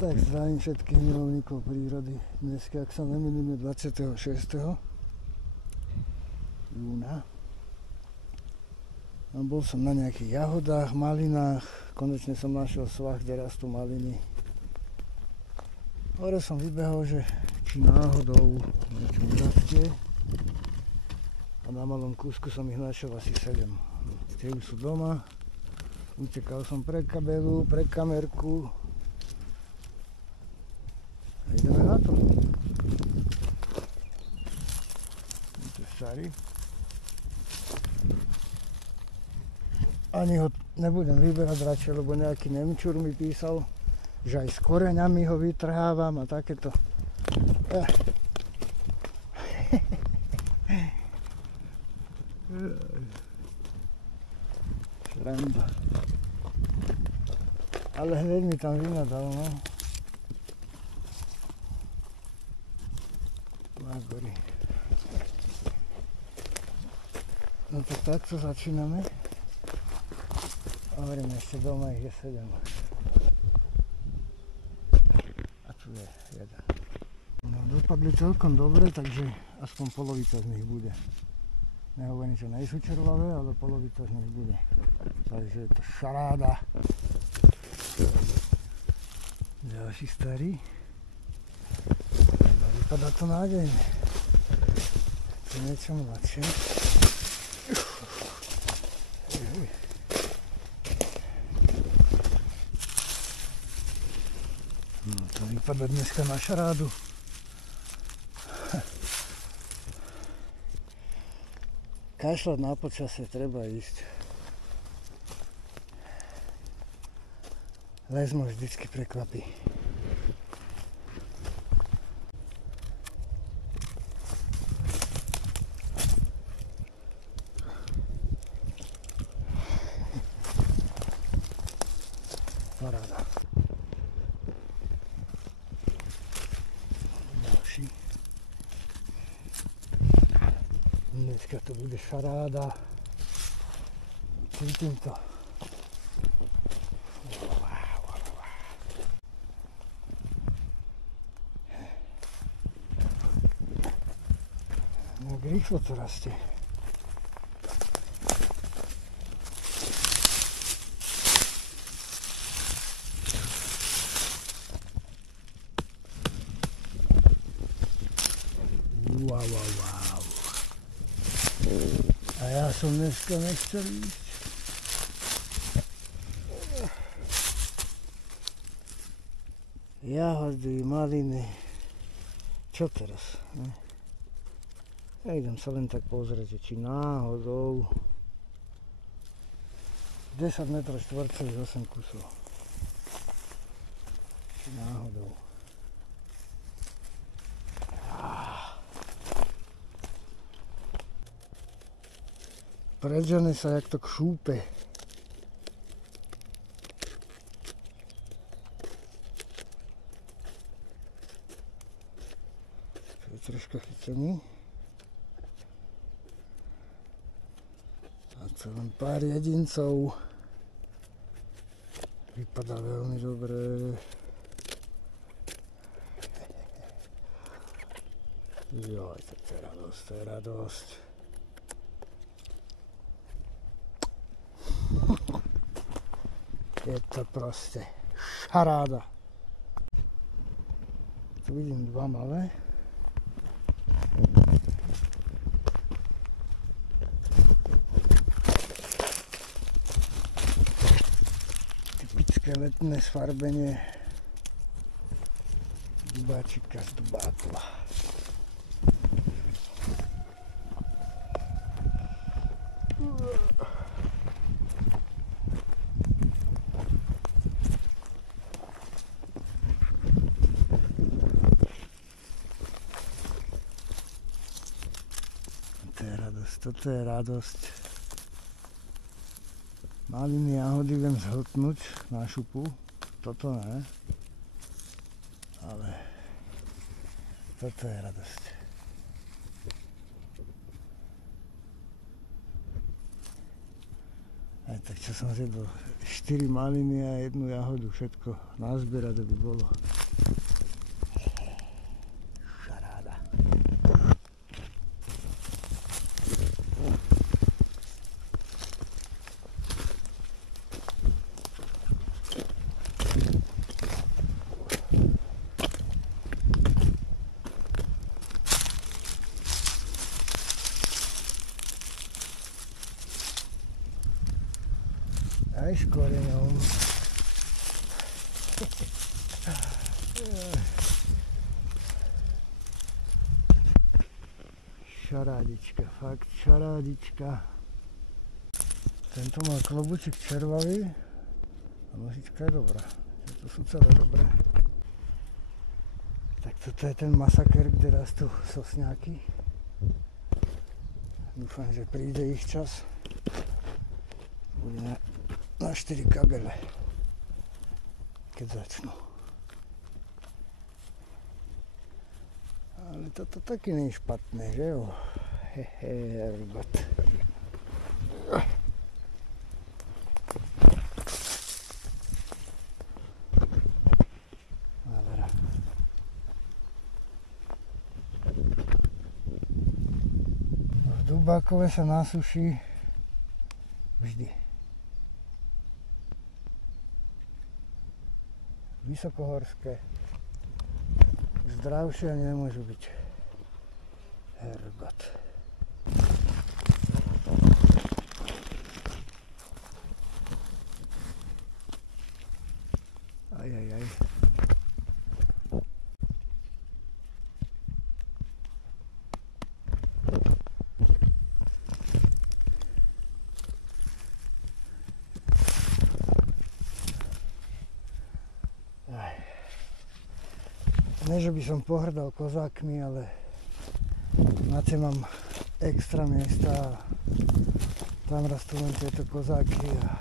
Tak zdravím všetkých milovníkov prírody. Dneska, ak sa nemýlim, 26. júna. Bol som na nejakých jahodách, malinách. Konečne som našiel svah, kde rastú maliny. Hore som vybehol, že či náhodou niečo nerastie. A na malom kúsku som ich našiel asi 7. Tie už sú doma. Utekal som pre kabelu, pre kamerku. A ideme na to. To je starý. Ani ho nebudem vyberať radšej, lebo nejaký Nemčur mi písal, že aj s koreňami ho vytrhávam a takéto. Šramba. Ale hneď mi tam vynadal, no. Magory. No to takto začíname. Hovorím, ešte doma ich je 7. A tu je 1. No, dopadli celkom dobre, takže aspoň polovica z nich bude. Nehovorím, že nejsú červavé, ale polovica z nich bude. Takže je to šaráda. Ďalší starý. Vypadá to nádejne. To je niečo mladšie. No, to vypadá dneska na šarádu. Kašľať na počasie treba ísť. Les ma vždycky prekvapí. Paráda. Ďalší. Dneska to bude šaráda. Cítim to. Jak rýchlo to rastie. Wow. A ja som dneska nechcel ísť. Jahody, maliny. Čo teraz? Ja idem sa len tak pozrieť, či náhodou 10 m štvorcových 8 kusov. Či náhodou. Predžene sa jak to kšúpe. To je troška chycený. A to len pár jedincov. Vypadá veľmi dobre. Joj, to je radosť, to je radosť. Je to proste šaráda. Tu vidím dva malé. Typické letné sfarbenie dubáčika z dubátla. Toto je radosť. Maliny, jahody viem zhltnúť na šupu. Toto ne. Ale toto je radosť. A Aj tak čo som zjedol 4 maliny a 1 jahodu, všetko nazbierať, aby bolo. Šaráda. Aj s koreňom. Šarádička, fakt šarádička. Tento má klobučík červavý a nožička je dobrá. To sú celé dobré. Tak toto je ten masaker, kde rastú sosňáky. Dúfam, že príde ich čas. Budeme na 4 kabele, keď začnú. Ale toto taky nie je špatné, že jo? Hehe, rybot. Dobre. V Dubákove sa nasuší vždy. Vysokohorské. Zdravšie nemôžu byť. Hergot. Ajajaj. Ne, že by som pohrdal kozákmi, ale na tie mám extra miesta a tam rastú len tieto kozáky a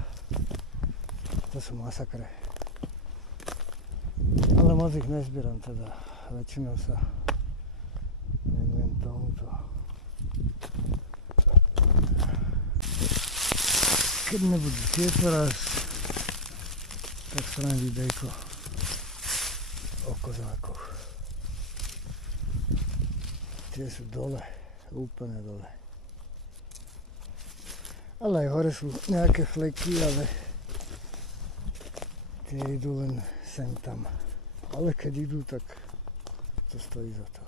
to sú masakre. Ale moc ich nezbieram teda, väčšinou sa venujem tomuto. Keď nebudú tieto raz, tak spravím videjko o kozákoch. Tie sú dole, úplne dole. Ale aj hore sú nejaké fleky, ale tie idú len sem tam. Ale keď idú, tak to stojí za to.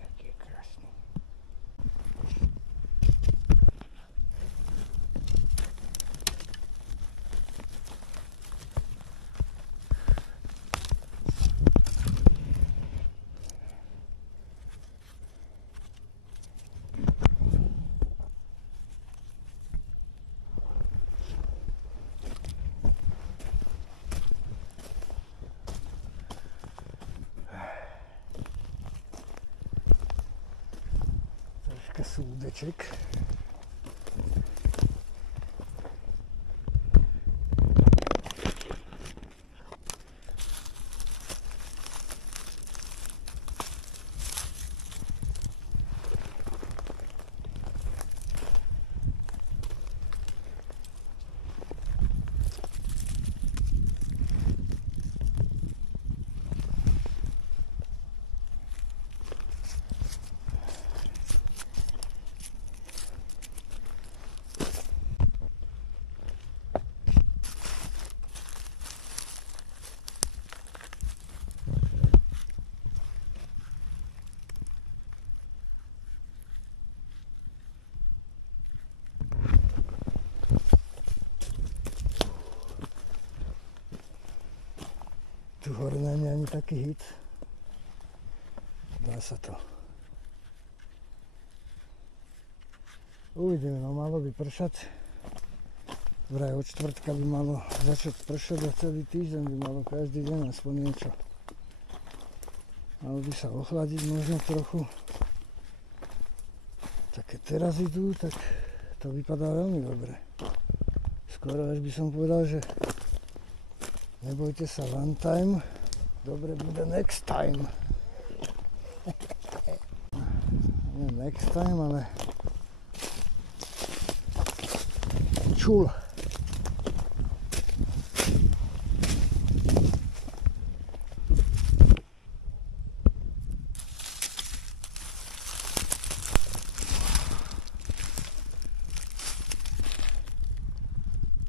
Jaký je krásny. Súdeček. Tu hore nie je ani taký hit. Dá sa to. Uvidíme, no malo by pršať. Vraj od štvrtka by malo začať pršať a celý týždeň by malo každý deň aspoň niečo. Malo by sa ochladiť možno trochu. Tak keď teraz idú, tak to vypadá veľmi dobre. Skoro až by som povedal, že nebojte sa, one time, dobre bude next time. next time, ale čul.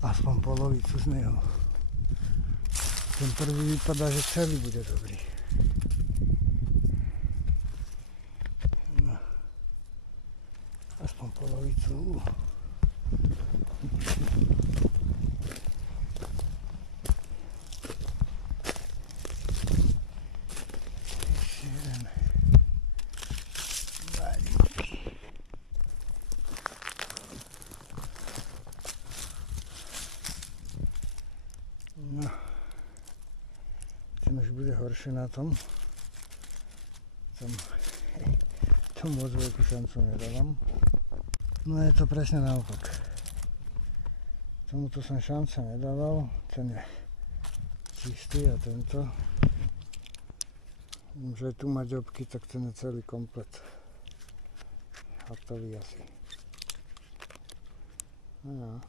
Aspoň polovicu z neho. Ten prvý vypadá, že celý bude dobrý. No. Aspoň polovicu. Ešte jeden. Malinký. No. Ten už bude horšie na tom. Tomu moc veľkú šancu nedávam. No je to presne naopak. Tomuto som šance nedával. Ten je čistý a tento. Že tu má ďobky, tak ten je celý komplet hotový asi. No.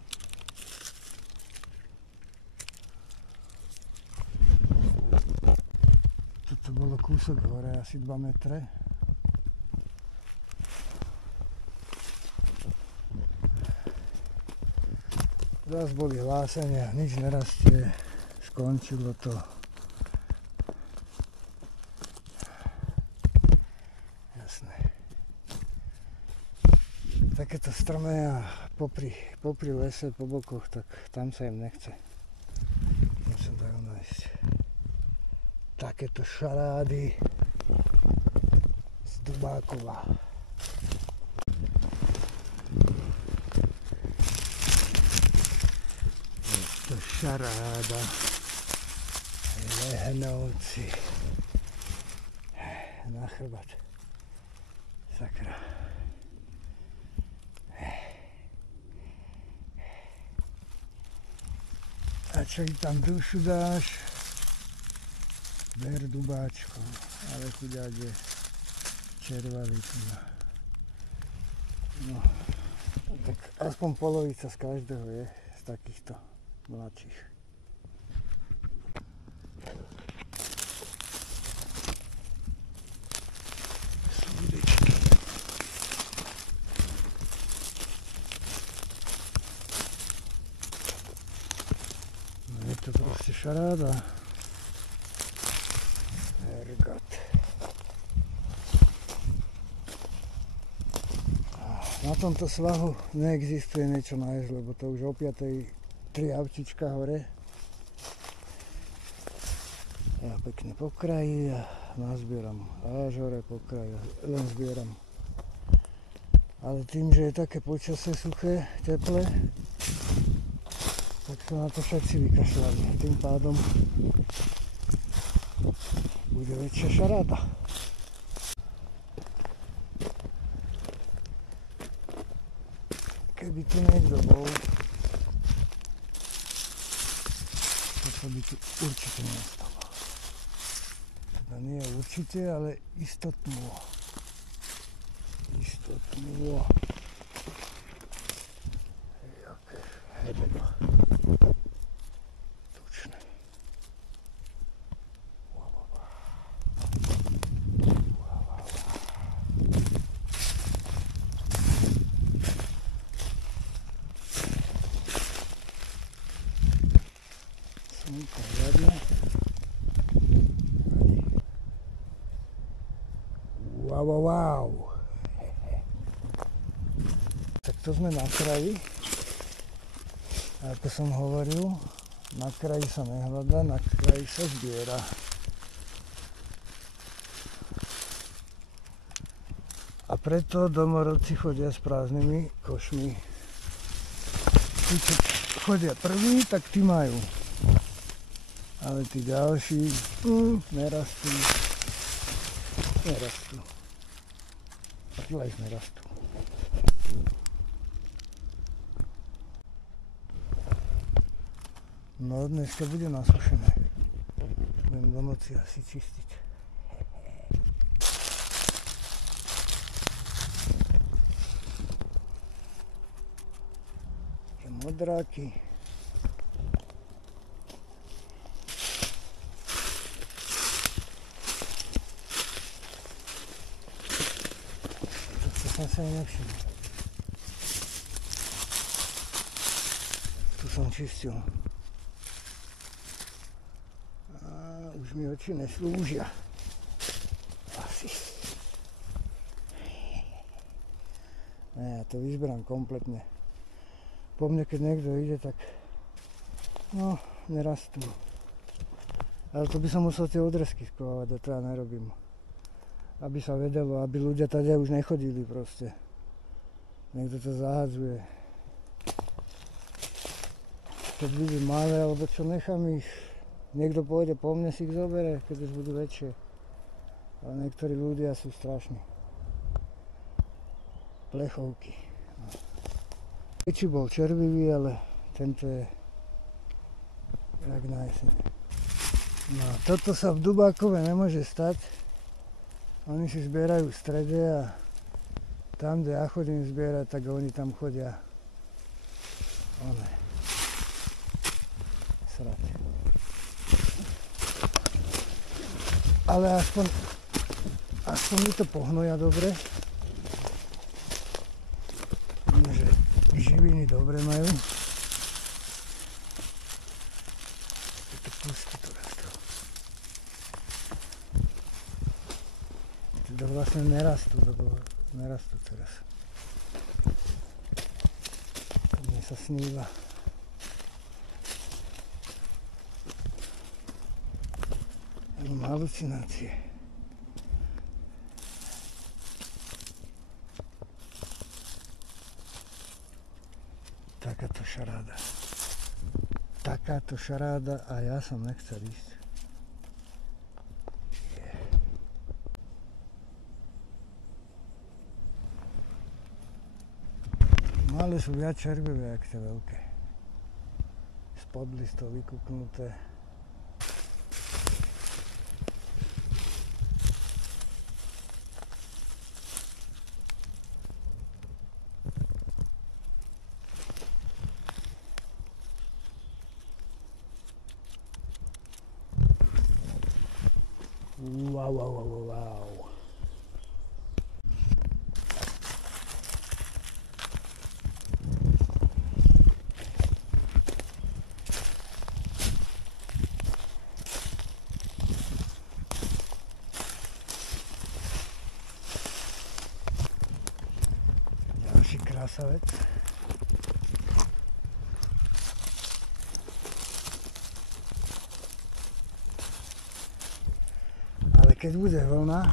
Toto bolo kúsok hore, asi 2 metre. Zas boli hlásenia, nič nerastie, skončilo to. Jasné. Takéto strmé a popri lese, po bokoch, tak tam sa im nechce. Tam sa dajú nájsť takéto šarády z Dubákova. To šaráda, Lehnovci, na chrbát, sakra. A čo i tam dušu dáš? Ber dubáčko, ale chudák je červavý. No, tak aspoň polovica z každého je z takýchto mladších. Súdečky. No je to proste šaráda. Na tomto svahu neexistuje niečo nájsť, lebo to už o 5:00 3 avčička hore. Ja pekne po kraji a nazbieram. Až hore po kraji len zbieram. Ale tým, že je také počasie suché, teplé, tak sa na to všetci vykašľali. Tým pádom bude väčšia šaráda. Keby tu niekto bol, to by tu určite nastalo. Teda nie určite, ale istotnú. Istotnú. Jaké hebeno. Tučné. Slnko žiadne. Wow. Tak to sme na kraji. A ako som hovoril, na kraji sa nehľadá, na kraji sa zbiera. A preto domorodci chodia s prázdnymi košmi. Tí, čo chodia prví, tak tí majú. Ale tí ďalší nerastú. Tiež nerastú. No dneska bude nasušené. Budem do noci asi čistiť. modráky. To som sa nevšimol. Tu som čistil. A už mi oči neslúžia. Asi. Ne, ja to vyzberám kompletne. Po mne, keď niekto ide, tak no, nerastú. Ale to by som musel tie odrezky schovávať, a to ja nerobím. Aby sa vedelo, aby ľudia tady už nechodili proste. Niekto to zahadzuje. Keď vidím malé, alebo čo, nechám ich. Niekto pôjde po mne, si ich zobere, keď už budú väčšie. Ale niektorí ľudia sú strašní. Plechovky. Väčší bol červivý, ale tento je jak na jeseň. No toto sa v Dubákove nemôže stať. Oni si zbierajú v strede a tam, kde ja chodím zbierať, tak oni tam chodia. One. Srať. Ale aspoň mi to pohnoja dobre. Vidím, že živiny dobre majú. Tieto kúsky to rastú. Teda vlastne nerastú, lebo nerastú teraz. Mne sa sníva. Mám halucinácie. Takáto šaráda. Takáto šaráda a ja som nechcel ísť. Malé sú viac červivé, jak tie veľké. Spod listov vykúknuté. Wow. Ďalší krásavec. Keď bude vlna,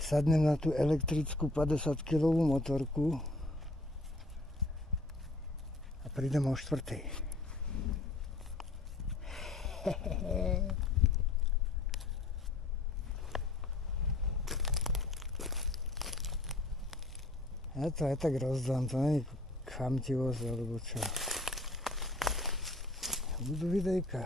sadnem na tú elektrickú 50-kilovú motorku a prídem o 4:00. Ja to aj tak rozdám, to není chamtivosť alebo čo. Budú videjka.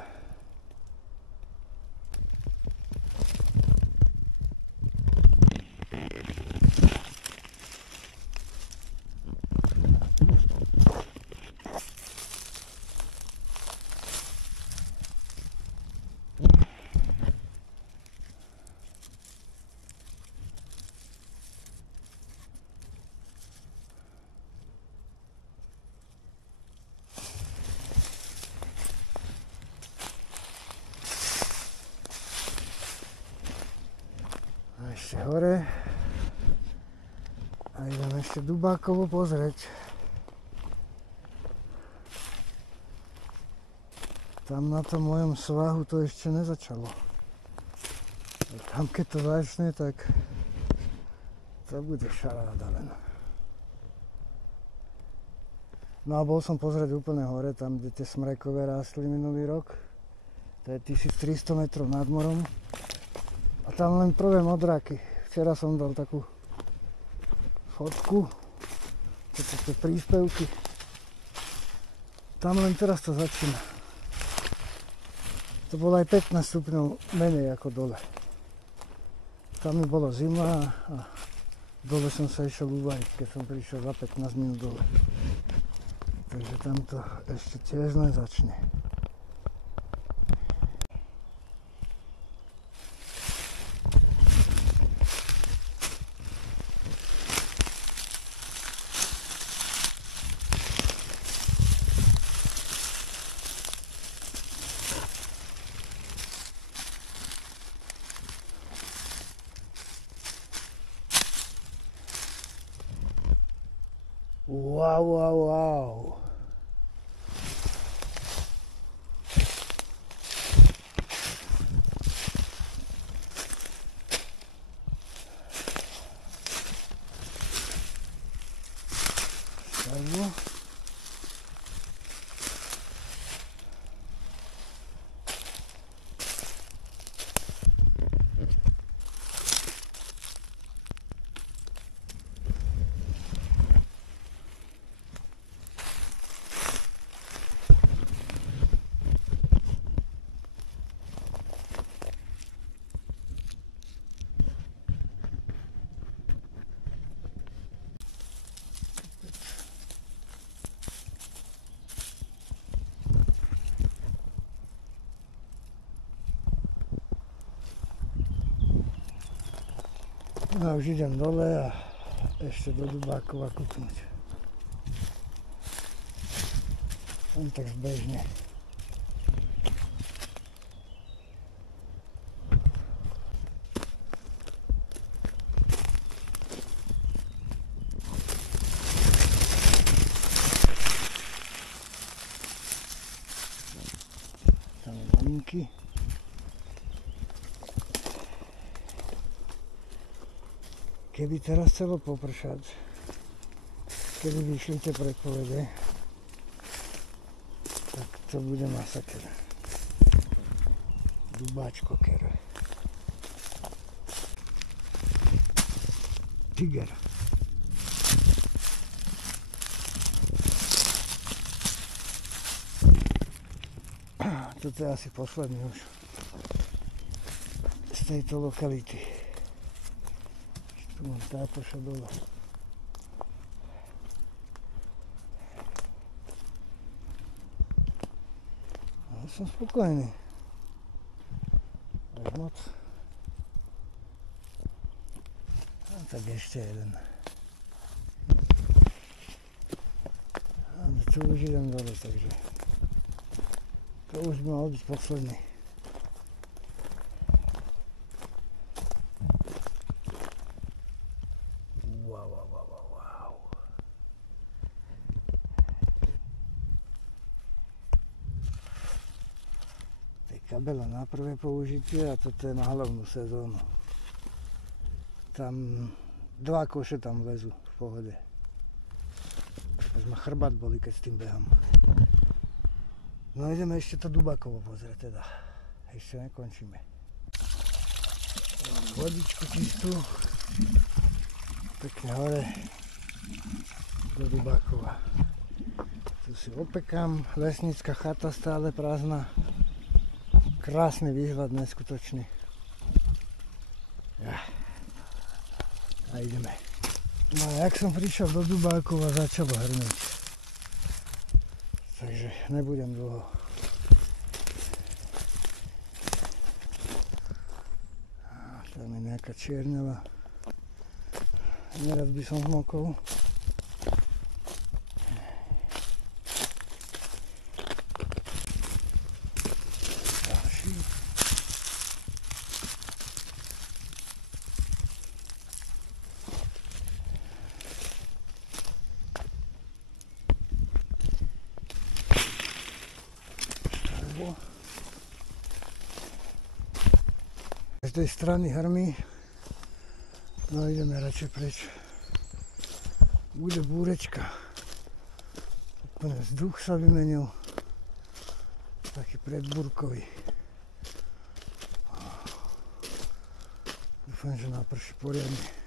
Ešte hore a idem ešte Dubákovo pozrieť. Tam na tom mojom svahu to ešte nezačalo. A tam keď to začne, tak to bude šaráda len. No a bol som pozrieť úplne hore, tam kde tie smrekové rástli minulý rok. To je 1300 metrov nad morom. A tam len prvé modráky. Včera som dal takú fotku. Tieto príspevky. Tam len teraz to začína. To bolo aj 15 stupňov menej ako dole. Tam mi bolo zima a dole som sa išiel uvariť, keď som prišiel za 15 minút dole. Takže tamto ešte tiež len začne. Wow, wow, wow. Stavbu. No už idem dole a ešte do Dubákova kúknuť. Len tak zbežne. Tam je malinky. Keby teraz chcelo popršať, keby vyšli tie predpovede, tak to bude masaker. Dubáčko ker. Tiger. Toto je asi posledný už z tejto lokality. Tu mám táto šodova. Ale som spokojný. Až moc. A tak ešte jeden. A tu už idem dole, takže to už by mal byť posledný. Kabela na prvé použitie a toto je na hlavnú sezónu. Tam 2 koše tam vlezú v pohode. Až ma chrbát boli, keď s tým behám. No ideme ešte to Dubákovo pozrieť teda. Ešte nekončíme. Mám vodičku čistú. Pekne hore do Dubákova. Tu si opekám. Lesnícka chata stále prázdna. Krásny výhľad, neskutočný. A ideme. No a jak som prišiel do Dubákova, začalo hrnúť. Takže nebudem dlho. Tam je nejaká čiernela. Nerad by som zmokol. Z tej strany hrmy, no ideme radšej preč. Bude búrečka. Úplne vzduch sa vymenil. Taký predbúrkový. Dúfam, že naprší poriadne.